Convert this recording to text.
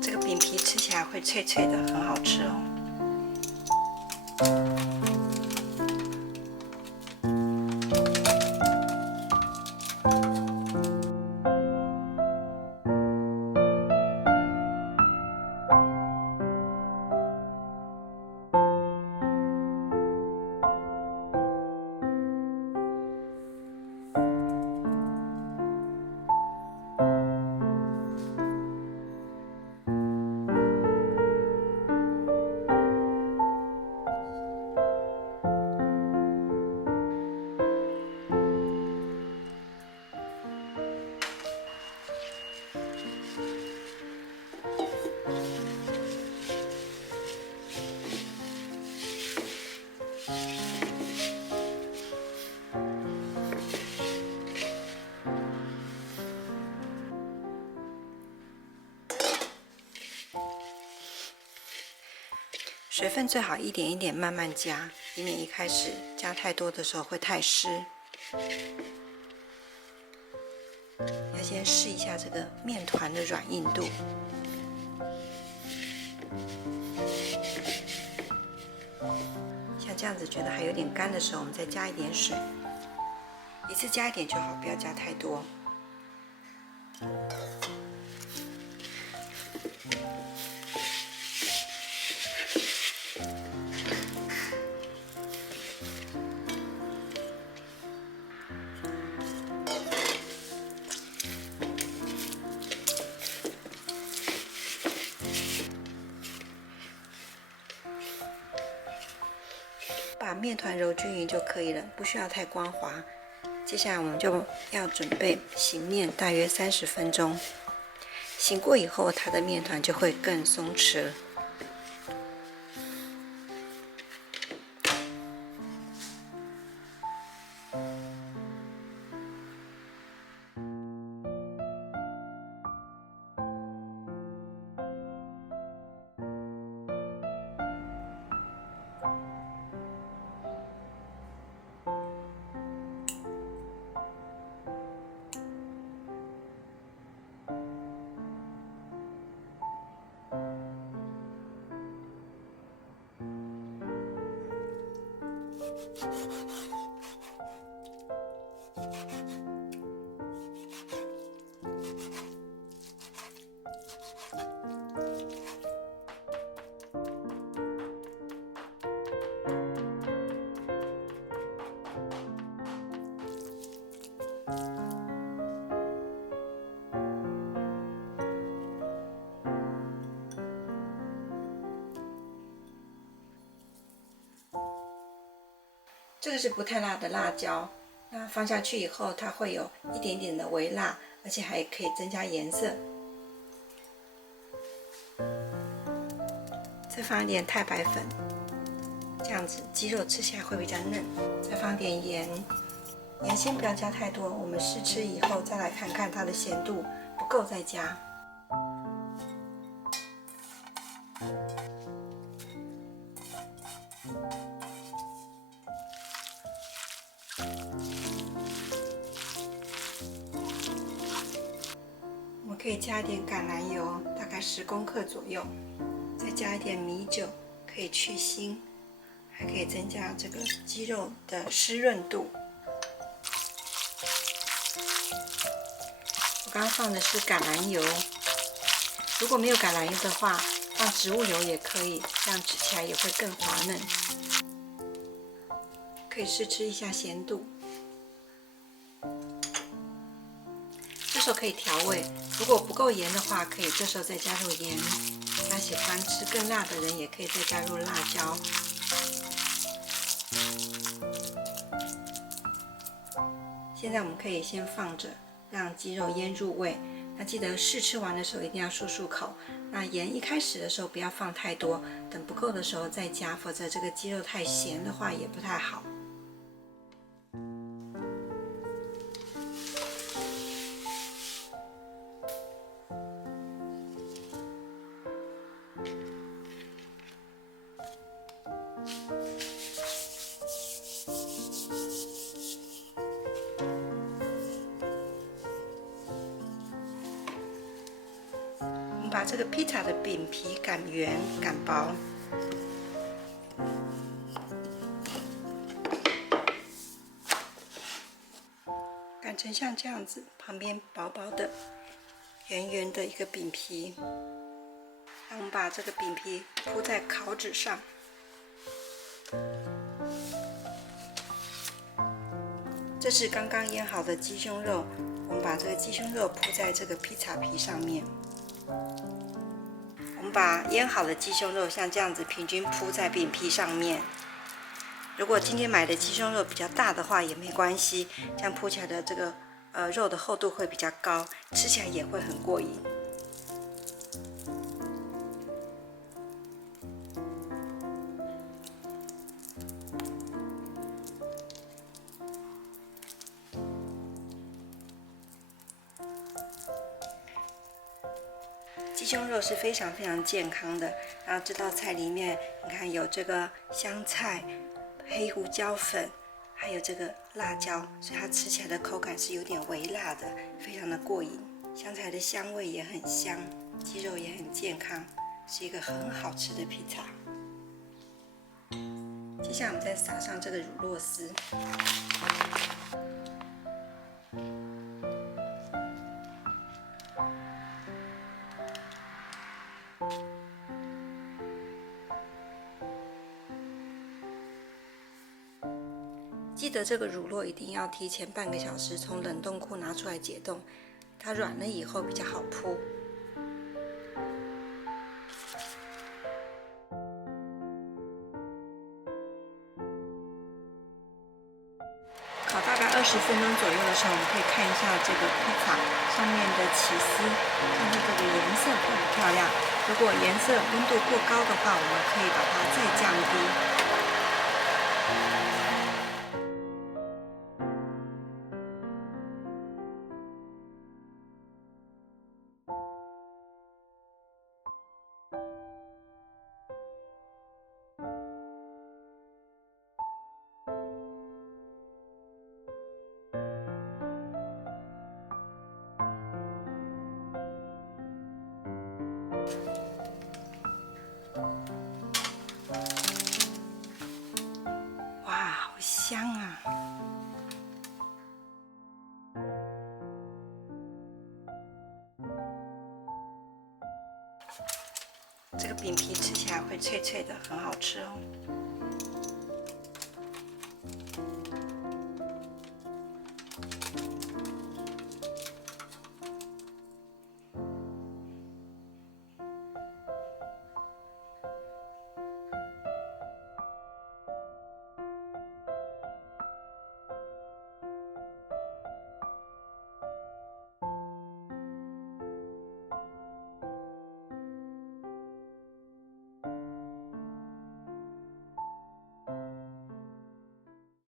这个饼皮吃起来会脆脆的，很好吃哦。水分最好一点一点慢慢加，以免一开始加太多的时候会太湿。要先试一下这个面团的软硬度。像这样子觉得还有点干的时候，我们再加一点水，一次加一点就好，不要加太多。把面团揉均匀就可以了，不需要太光滑。接下来我们就要准备醒面，大约30分钟。醒过以后，它的面团就会更松弛。这个是不太辣的辣椒，那放下去以后，它会有一点点的微辣，而且还可以增加颜色。再放一点太白粉，这样子鸡肉吃起来会比较嫩。再放点盐，盐先不要加太多，我们试吃以后再来看看它的咸度不够再加。我们可以加一点橄榄油，大概10公克左右，再加一点米酒，可以去腥，还可以增加这个鸡肉的湿润度。我刚刚放的是橄榄油，如果没有橄榄油的话，放植物油也可以，这样吃起来也会更滑嫩。可以试吃一下咸度。这时候可以调味，如果不够盐的话，可以这时候再加入盐。那喜欢吃更辣的人也可以再加入辣椒。现在我们可以先放着，让鸡肉腌入味。那记得试吃完的时候一定要漱漱口。那盐一开始的时候不要放太多，等不够的时候再加，否则这个鸡肉太咸的话也不太好。我们把这个披萨的饼皮擀圆、擀薄，擀成像这样子，旁边薄薄的、圆圆的一个饼皮。那我们把这个饼皮铺在烤纸上。这是刚刚腌好的鸡胸肉，我们把这个鸡胸肉铺在这个披萨皮上面。我们把腌好的鸡胸肉像这样子平均铺在饼皮上面。如果今天买的鸡胸肉比较大的话也没关系，这样铺起来的这个肉的厚度会比较高，吃起来也会很过瘾。鸡胸肉是非常非常健康的，然后这道菜里面，你看有这个香菜、黑胡椒粉，还有这个辣椒，所以它吃起来的口感是有点微辣的，非常的过瘾。香菜的香味也很香，鸡肉也很健康，是一个很好吃的披萨。接下来我们再撒上这个乳酪丝。记得这个乳酪一定要提前半个小时从冷冻库拿出来解冻，它软了以后比较好铺。烤大概20分钟左右的时候，我们可以看一下这个披萨上面的起司，看看这个颜色漂不漂亮。如果颜色温度过高的话，我们可以把它再降低。哇，好香啊！这个饼皮吃起来会脆脆的，很好吃哦。